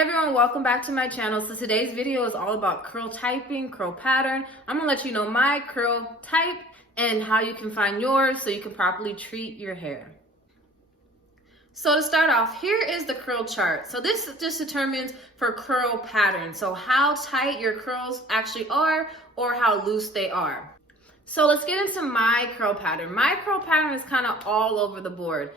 Hey everyone, welcome back to my channel. So today's video is all about curl typing, curl pattern. I'm gonna let you know my curl type and how you can find yours so you can properly treat your hair. So to start off, here is the curl chart. So this just determines for curl pattern. So how tight your curls actually are or how loose they are. So let's get into my curl pattern. My curl pattern is kind of all over the board.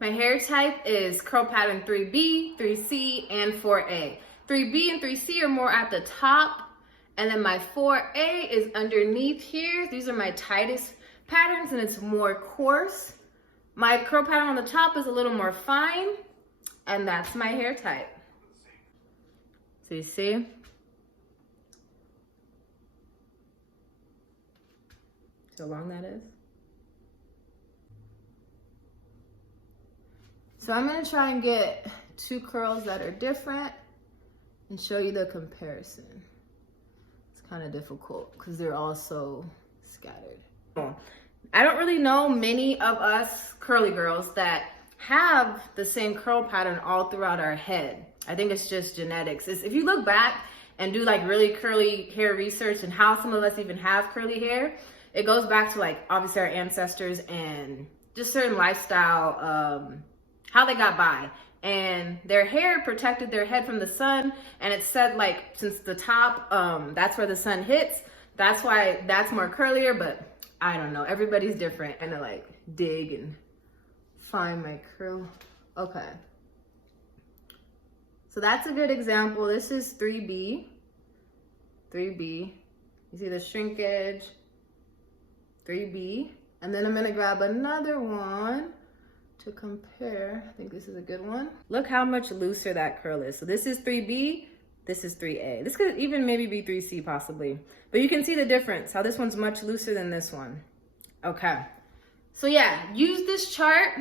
My hair type is curl pattern 3B, 3C, and 4A. 3B and 3C are more at the top, and then my 4A is underneath here. These are my tightest patterns, and it's more coarse. My curl pattern on the top is a little more fine, and that's my hair type. So you see? See how long that is? So I'm gonna try and get two curls that are different and show you the comparison. It's kind of difficult because they're all so scattered. I don't really know many of us curly girls that have the same curl pattern all throughout our head. I think it's just genetics. If you look back and do like really curly hair research and how some of us even have curly hair, it goes back to like obviously our ancestors and just certain lifestyle, how they got by, and their hair protected their head from the sun. And it said like since the top, that's where the sun hits, that's why that's more curlier. But I don't know, everybody's different. And I like dig and find my curl. Okay, so that's a good example. This is 3B. You see the shrinkage, 3B. And then I'm gonna grab another one to compare. I think this is a good one. Look how much looser that curl is. So this is 3B, this is 3A. This could even maybe be 3C possibly. But you can see the difference, how this one's much looser than this one. Okay. So yeah, use this chart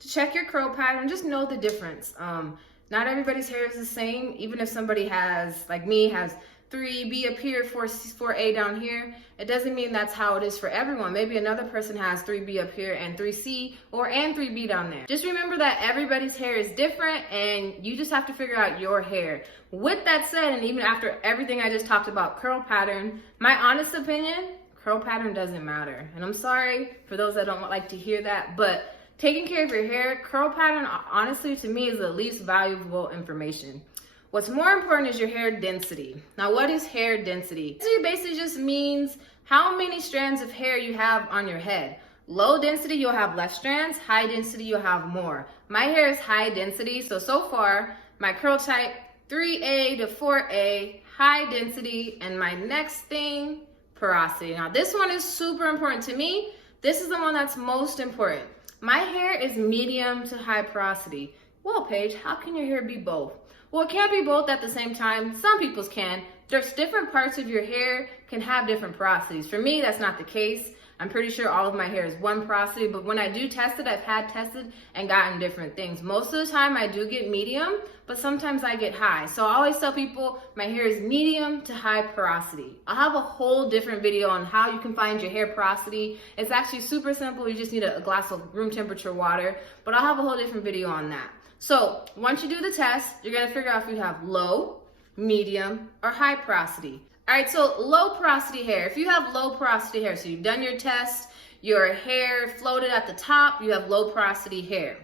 to check your curl pattern. Just know the difference. Not everybody's hair is the same. Even if somebody has, like me, has 3B up here, 4A down here, it doesn't mean that's how it is for everyone. Maybe another person has 3B up here and 3C and 3B down there. Just remember that everybody's hair is different and you just have to figure out your hair. With that said, and even after everything I just talked about curl pattern, my honest opinion, curl pattern doesn't matter. And I'm sorry for those that don't like to hear that, but taking care of your hair, curl pattern, honestly, to me is the least valuable information. What's more important is your hair density. Now, what is hair density? Density basically just means how many strands of hair you have on your head. Low density, you'll have less strands. High density, you'll have more. My hair is high density, so far, my curl type, 3A to 4A, high density, and my next thing, porosity. Now, this one is super important to me. This is the one that's most important. My hair is medium to high porosity. Well, Paige, how can your hair be both? Well, it can't be both at the same time. Some people's can. There's different parts of your hair can have different porosities. For me, that's not the case. I'm pretty sure all of my hair is one porosity, but when I do test it, I've had tested and gotten different things. Most of the time I do get medium, but sometimes I get high. So I always tell people my hair is medium to high porosity. I'll have a whole different video on how you can find your hair porosity. It's actually super simple. You just need a glass of room temperature water, but I'll have a whole different video on that. So once you do the test, you're gonna figure out if you have low, medium, or high porosity. All right, so low porosity hair. If you have low porosity hair, so you've done your test, your hair floated at the top, you have low porosity hair.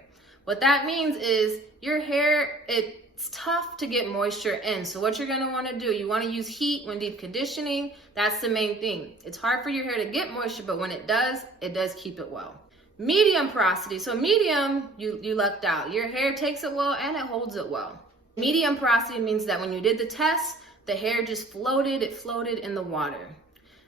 What that means is your hair, it's tough to get moisture in. So what you're gonna wanna do, you wanna use heat when deep conditioning. That's the main thing. It's hard for your hair to get moisture, but when it does keep it well. Medium porosity. So medium, you lucked out. Your hair takes it well and it holds it well. Medium porosity means that when you did the test, the hair just floated, it floated in the water.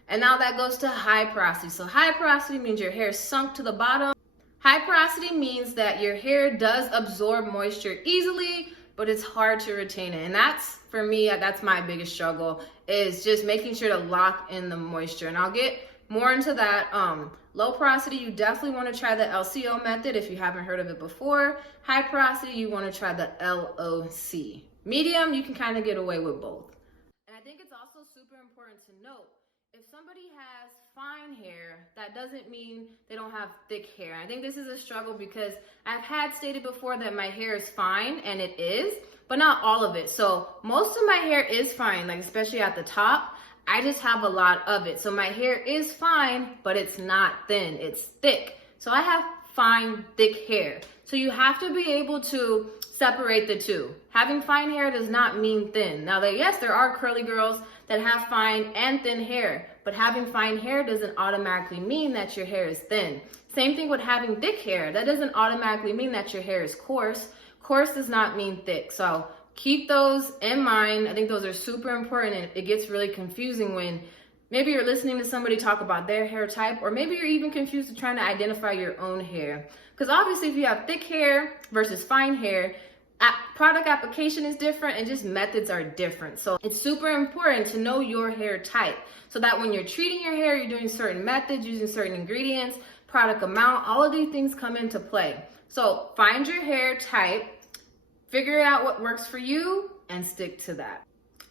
And now that goes to high porosity. So high porosity means your hair sunk to the bottom. High porosity means that your hair does absorb moisture easily, but it's hard to retain it. And that's, for me, that's my biggest struggle, is just making sure to lock in the moisture. And I'll get more into that. Low porosity, you definitely want to try the LCO method if you haven't heard of it before. High porosity, you want to try the LOC. Medium, you can kind of get away with both. important to note. If somebody has fine hair, that doesn't mean they don't have thick hair. I think this is a struggle because I've had stated before that my hair is fine, and it is, but not all of it. So most of my hair is fine, like especially at the top. I just have a lot of it. So my hair is fine, but it's not thin, it's thick. So I have fine, thick hair. So you have to be able to separate the two. Having fine hair does not mean thin. Now, yes, there are curly girls that have fine and thin hair, but having fine hair doesn't automatically mean that your hair is thin. Same thing with having thick hair. That doesn't automatically mean that your hair is coarse. Coarse does not mean thick. So keep those in mind. I think those are super important, and it gets really confusing when maybe you're listening to somebody talk about their hair type, or maybe you're even confused with trying to identify your own hair. Because obviously if you have thick hair versus fine hair, product application is different and just methods are different. So it's super important to know your hair type so that when you're treating your hair, you're doing certain methods, using certain ingredients, product amount, all of these things come into play. So find your hair type, figure out what works for you, and stick to that.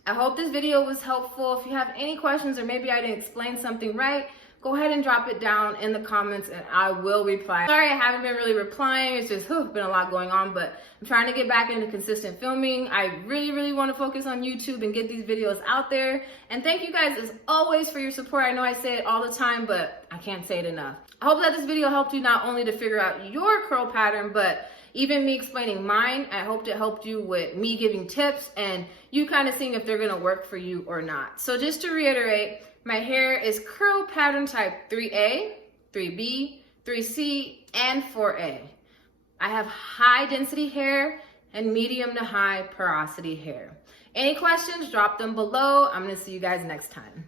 I hope this video was helpful. If you have any questions or maybe I didn't explain something right, go ahead and drop it down in the comments and I will reply. Sorry I haven't been really replying. It's just been a lot going on, but I'm trying to get back into consistent filming. I really want to focus on YouTube and get these videos out there. And thank you guys as always for your support. I know I say it all the time, but I can't say it enough. I hope that this video helped you not only to figure out your curl pattern, but even me explaining mine. I hope it helped you with me giving tips and you kind of seeing if they're gonna work for you or not. So just to reiterate, my hair is curl pattern type 3A, 3B, 3C, and 4A. I have high density hair and medium to high porosity hair. Any questions, drop them below. I'm gonna see you guys next time.